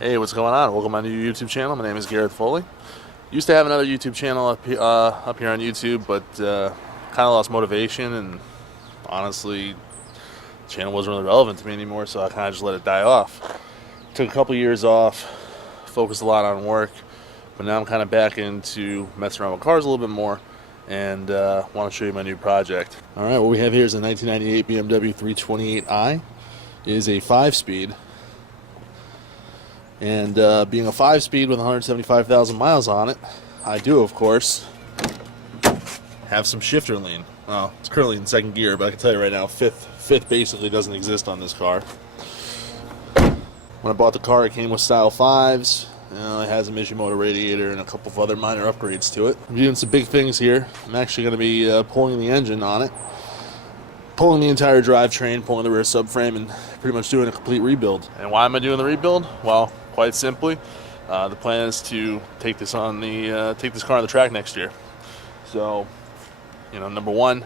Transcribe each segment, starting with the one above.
Hey, what's going on? Welcome to my new YouTube channel. My name is Garrett Foley. Used to have another YouTube channel up here on YouTube, but kind of lost motivation, and honestly, the channel wasn't really relevant to me anymore, so I kind of just let it die off. Took a couple years off, focused a lot on work, but now I'm kind of back into messing around with cars a little bit more, and want to show you my new project. All right, what we have here is a 1998 BMW 328i. It is a 5-speed. And being a 5-speed with 175,000 miles on it, I do, of course, have some shifter lean. Well, it's currently in second gear, but I can tell you right now, fifth basically doesn't exist on this car. When I bought the car, it came with style 5s. It has a Mishimoto radiator and a couple of other minor upgrades to it. I'm doing some big things here. I'm actually going to be pulling the engine on it, pulling the entire drivetrain, pulling the rear subframe, and pretty much doing a complete rebuild. And why am I doing the rebuild? Well, quite simply, the plan is to take this car on the track next year. So, number one,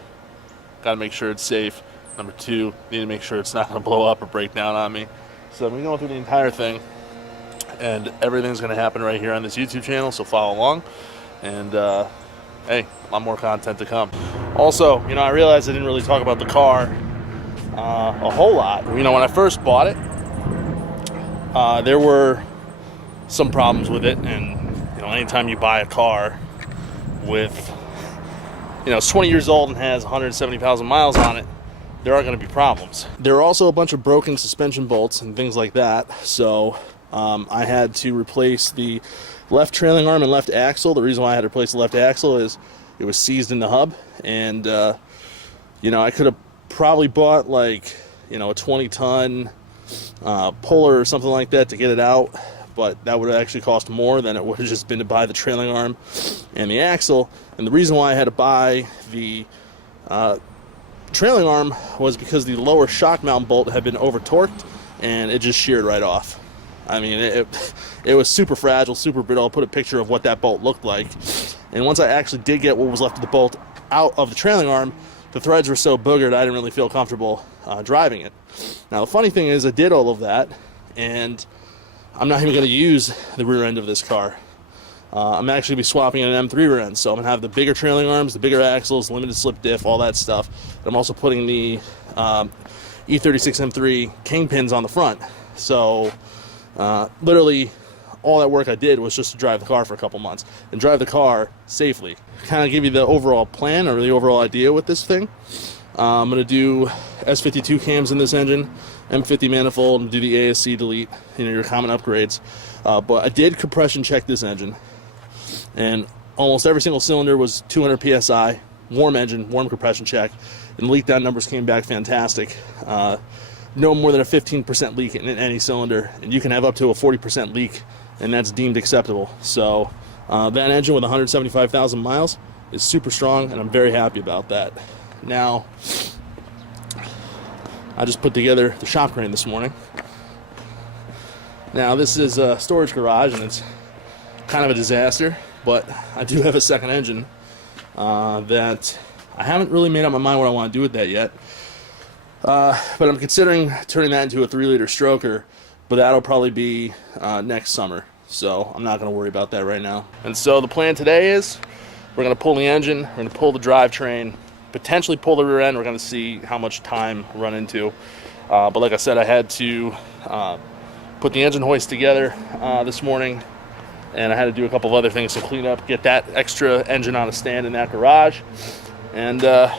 got to make sure it's safe. Number two, need to make sure it's not going to blow up or break down on me. So I'm going to go through the entire thing, and everything's going to happen right here on this YouTube channel. So follow along, and hey, a lot more content to come. Also, I realized I didn't really talk about the car a whole lot. When I first bought it, there were some problems with it, and anytime you buy a car with it's 20 years old and has 170,000 miles on it, there are going to be problems. There are also a bunch of broken suspension bolts and things like that, so I had to replace the left trailing arm and left axle. The reason why I had to replace the left axle is it was seized in the hub, and I could have probably bought a 20-ton puller or something like that to get it out, but that would have actually cost more than it would have just been to buy the trailing arm and the axle. And the reason why I had to buy the trailing arm was because the lower shock mount bolt had been over torqued, and it just sheared right off. I mean, it was super fragile, super brittle. I'll put a picture of what that bolt looked like. And once I actually did get what was left of the bolt out of the trailing arm, the threads were so boogered I didn't really feel comfortable driving it. Now, the funny thing is I did all of that, and I'm not even going to use the rear end of this car. I'm actually be swapping an M3 rear end, so I'm going to have the bigger trailing arms, the bigger axles, limited slip diff, all that stuff. And I'm also putting the E36 M3 kingpins on the front. So literally all that work I did was just to drive the car for a couple months and drive the car safely. Kind of give you the overall plan or the overall idea with this thing. I'm going to do S52 cams in this engine, M50 manifold, and do the ASC delete, your common upgrades. But I did compression check this engine, and almost every single cylinder was 200 PSI, warm engine, warm compression check, and leak down numbers came back fantastic. No more than a 15% leak in any cylinder, and you can have up to a 40% leak, and that's deemed acceptable. So that engine with 175,000 miles is super strong, and I'm very happy about that. Now, I just put together the shop crane this morning. Now, this is a storage garage, and it's kind of a disaster, but I do have a second engine that I haven't really made up my mind what I want to do with that yet. But I'm considering turning that into a 3-liter stroker, but that'll probably be next summer, so I'm not going to worry about that right now. And so the plan today is we're going to pull the engine, we're going to pull the drivetrain, potentially pull the rear end. We're going to see how much time we run into. But like I said, I had to put the engine hoist together this morning, and I had to do a couple of other things to clean up, get that extra engine on a stand in that garage, and we're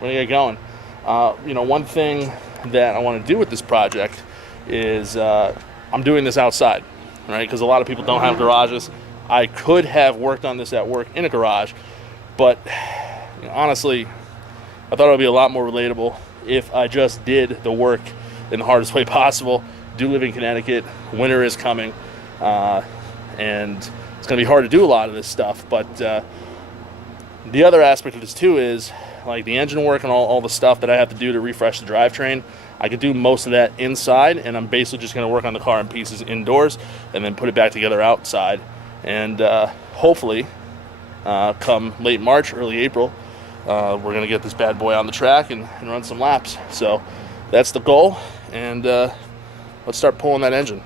going to get going. One thing that I want to do with this project is I'm doing this outside, right? Because a lot of people don't have garages. I could have worked on this at work in a garage, but honestly, I thought it would be a lot more relatable if I just did the work in the hardest way possible. Do live in Connecticut. Winter is coming, and it's going to be hard to do a lot of this stuff. But the other aspect of this too is like the engine work and all the stuff that I have to do to refresh the drivetrain. I could do most of that inside, and I'm basically just going to work on the car in pieces indoors and then put it back together outside. And hopefully, come late March, early April, we're going to get this bad boy on the track and run some laps. So that's the goal, and let's start pulling that engine.